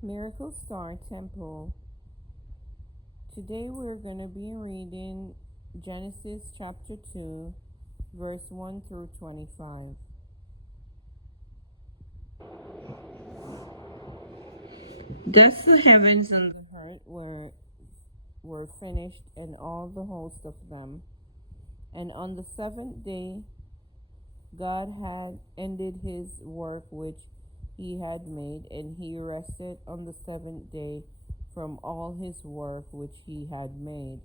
Miracle Star Temple. Today we're going to be reading Genesis chapter 2, verse 1 through 25. Thus the heavens and the earth were finished, and all the host of them. And on the seventh day God had ended his work which he had made, and he rested on the seventh day from all his work which he had made.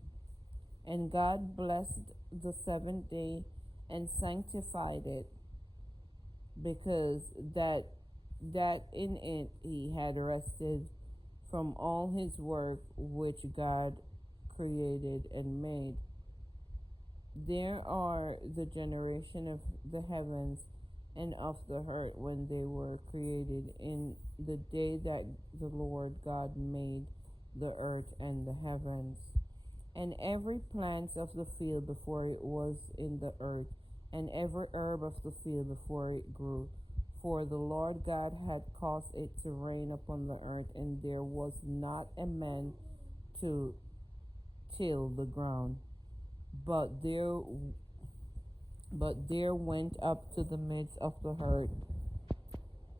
And God blessed the seventh day and sanctified it, because that in it he had rested from all his work which God created and made. There are the generation of the heavens and of the earth when they were created, in the day that the Lord God made the earth and the heavens, and every plant of the field before it was in the earth, and every herb of the field before it grew. For the Lord God had caused it to rain upon the earth, and there was not a man to till the ground. But there went up to the midst of the earth,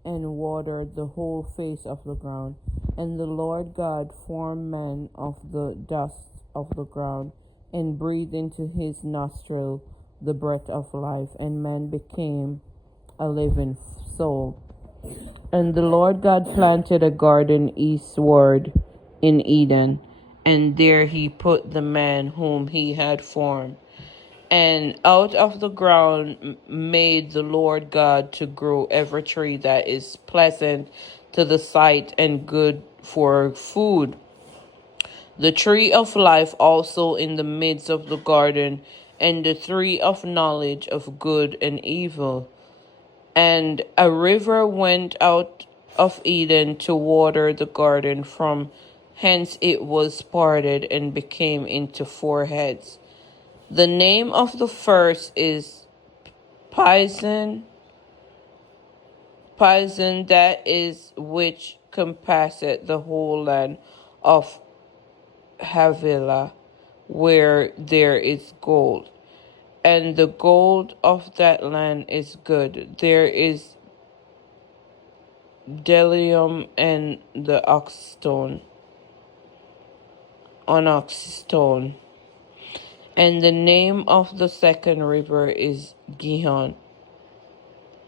and watered the whole face of the ground. And the Lord God formed man of the dust of the ground, and breathed into his nostril the breath of life, and man became a living soul. And the Lord God planted a garden eastward in Eden, and there he put the man whom he had formed. And out of the ground made the Lord God to grow every tree that is pleasant to the sight and good for food, the tree of life also in the midst of the garden, and the tree of knowledge of good and evil. And a river went out of Eden to water the garden, from hence it was parted and became into four heads. The name of the first is Pison, that is which compasseth the whole land of Havilah, where there is gold. And the gold of that land is good. There is bdellium and the onyx stone. And the name of the second river is Gihon.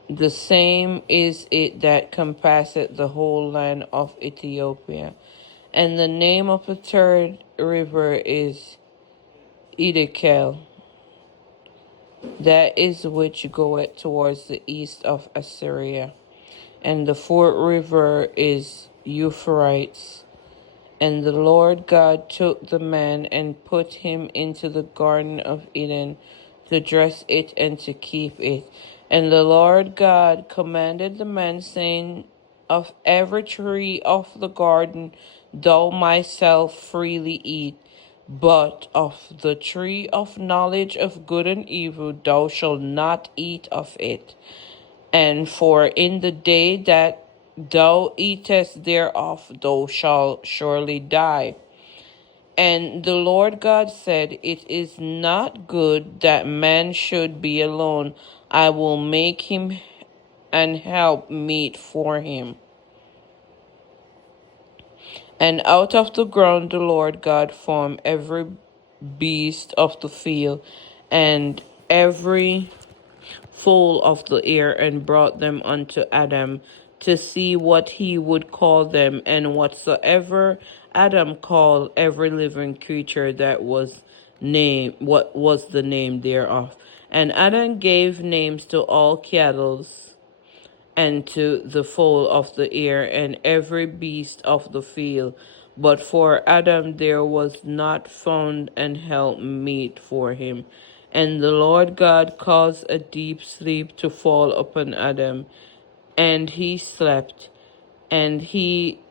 The same is it that compasseth the whole land of Ethiopia. And the name of the third river is Edekel, that is which goeth towards the east of Assyria. And the fourth river is Euphrates. And the Lord God took the man and put him into the garden of Eden to dress it and to keep it. And the Lord God commanded the man, saying, of every tree of the garden thou myself freely eat, but of the tree of knowledge of good and evil thou shalt not eat of it. And for in the day that thou eatest thereof, thou shalt surely die. And the Lord God said, it is not good that man should be alone. I will make him an help meet for him. And out of the ground the Lord God formed every beast of the field, and every fowl of the air, and brought them unto Adam to see what he would call them. And whatsoever Adam called every living creature, that was what was the name thereof. And Adam gave names to all cattle, and to the fowl of the air, and every beast of the field. But for Adam there was not found an help meet for him. And the Lord God caused a deep sleep to fall upon Adam, and he slept. And he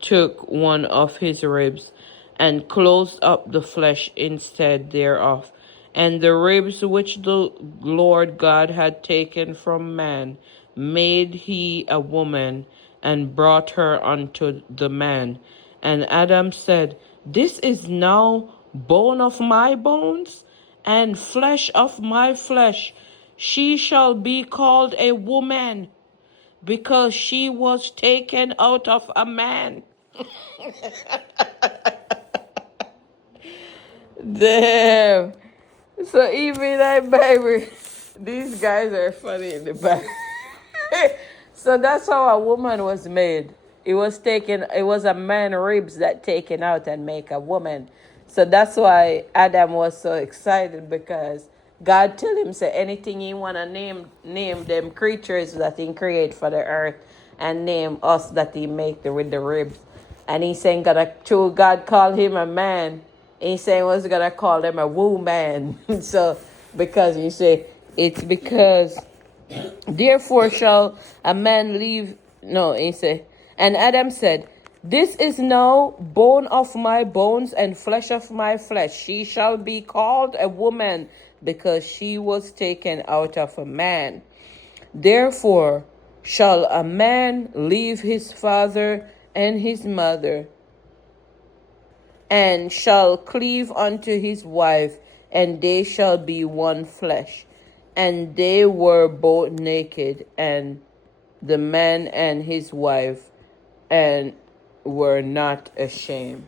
took one of his ribs, and closed up the flesh instead thereof. And the ribs which the Lord God had taken from man made he a woman, and brought her unto the man. And Adam said, This is now bone of my bones and flesh of my flesh. She shall be called a woman, because she was taken out of a man. Damn. So even that baby, these guys are funny in the back. So that's how a woman was made. It was a man ribs that taken out and make a woman. So that's why Adam was so excited, because God tell him, say, anything he wanna name them creatures that he create for the earth, and name us that he make with the ribs. And he saying God called him a man. He saying was gonna call them a woman. So because you say it's because therefore shall a man leave. No, he said, and Adam said, This is now bone of my bones and flesh of my flesh. She shall be called a woman, because she was taken out of a man. Therefore shall a man leave his father and his mother, and shall cleave unto his wife, and they shall be one flesh. And they were both naked, and the man and his wife, and were not ashamed.